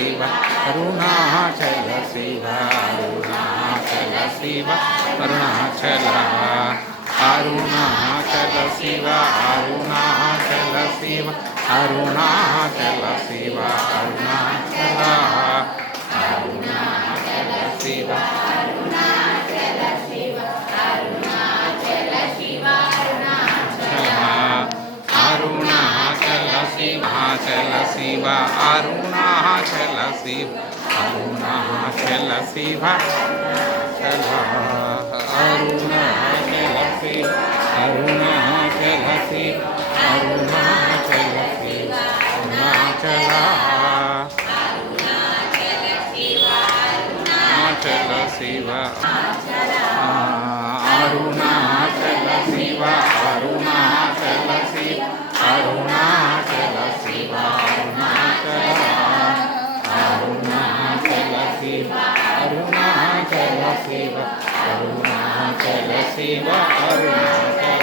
Shiva Arunachal Shiva Arunachal Shiva Arunachal Arunachal Shiva Arunachal Shiva Arunachal Shiva Arunachal Arunachal Shiva Arunachal శివాచల Shiva Arunachal Shiva Arunachal Shiva Arunachal Shiva Arunachal Shiva Arunachal Shiva Arunachal Arunachal Shiva Arunachal Shiva Arunachal Shiva Arunachal Shiva Arunachal Shiva Arunachal Shiva Arunachal Shiva Arunachal